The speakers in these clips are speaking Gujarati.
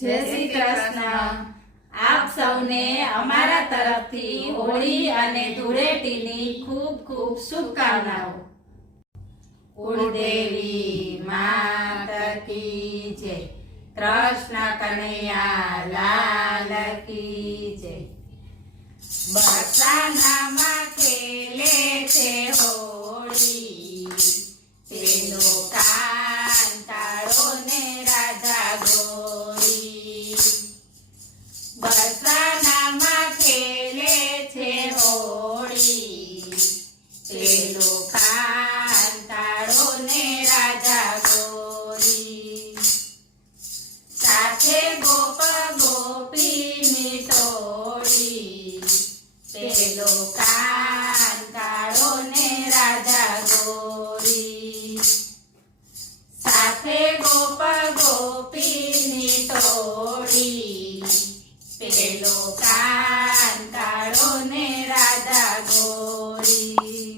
જય શ્રી કૃષ્ણ। આપ સૌને અમારા તરફથી હોળી અને ધૂળેટીની ખૂબ ખૂબ શુભકામનાઓ। કુળદેવી માત કી જય, કૃષ્ણ કનૈયા લાલ की जय। बरसानाમાં ખેલે છે હોળી, પેલો કાંતાળો ને રાધા ગોરી। બરસાનામાં ખેલે છે હોળી, પેલો કાંતાળો ને રાધા ગોરી। સાથે ગોપ ગોપીની ટોળી, પેલો કાંતાળો ને રાધા ગોરી। સાથે ગોપ ગોપીની ટોળી, પેલો કાંતાળો ને રાધા ગોરી।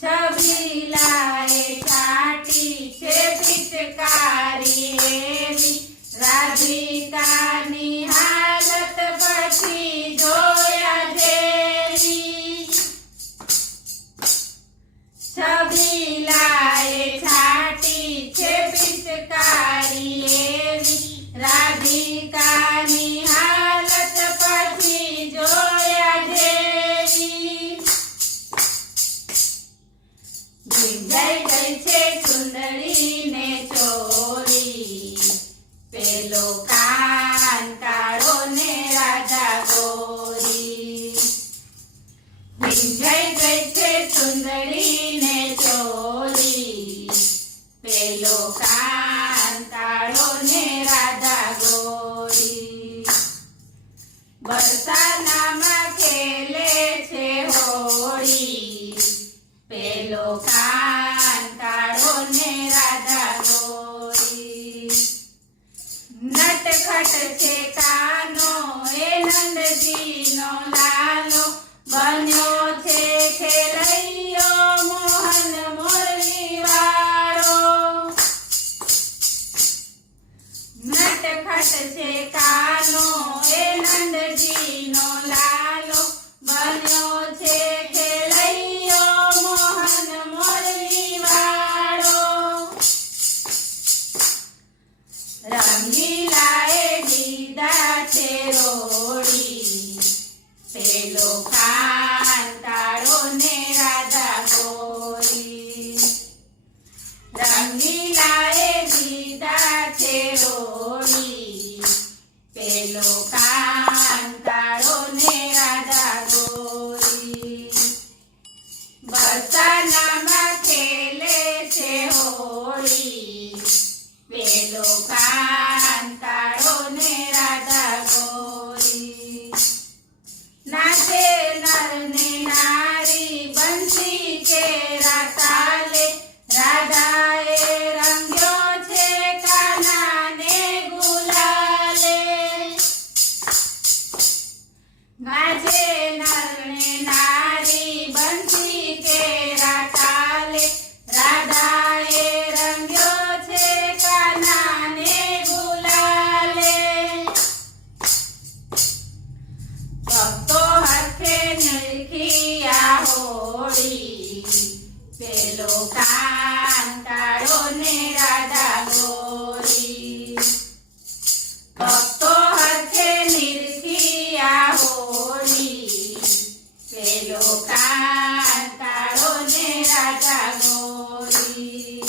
છબીલાએ છાટી છે પિચકારી એવી, રાધિકાની હાલત પછી જોયા જેવી। છબીલાએ છાટી છે પિચકારી એવી, રાધિકાની હાલત પછી જોયા જેવી। ભીંજાઈ ગઈ છે ચુંદડી ને ચોળી, પેલો કાંતાળો ને રાધા ગોરી। ભીંજાઈ ગઈ છે ચુંદડી ને ચોળી, પેલો કાંતાળો ને રાધા ગોરી। બરસાનામાં ખેલે છે હોળી, પેલો કાંતાળો ને રાધા ગોરી। નટખટ છે કાનો એ નંદજીનો લાલો, બન્યો છે ખેલૈયો મોહન મુરલી વાળો। નટખટ છે કાનો એ નંદજીનો લાલો, બન્યો છે ખેલૈયો મોહન મુરલી વાળો। રંગીલાએ દીધા છે રોડી, પેલો કાંતાળો ને રાધા ગોરી। રંગીલાએ દીધા છે રોડી, પેલો કાંતાળો ને રાધા ગોરી। બરસાનામાં ખેલે છે હોળી, પેલો કાંતાળો ને રાધા ગોરી। નાચે નર ને નારી બંસી કેરા તાલે, રાધાએ રંગ્યો છે કાનાને ગુલાલે। નાચે નર ને નારી બંસી કેરા તાલે, રાધાએ રંગ્યો છે કાનાને ગુલાલે। ભક્તો હાથે નિરખિયા હોળી, પેલો કાંતાળો ને રાધા ગોરી। ભક્તો હાથે નિરખિયા હોળી, પેલો કાંતાળો ને રાધા ગોરી।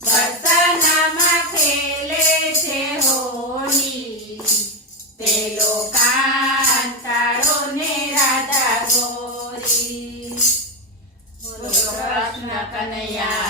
બરસાનામાં ખેલે છે હોળી, પેલો કાંતાળો ને રાધા ગોરી। બોલો કૃષ્ણ કનૈયા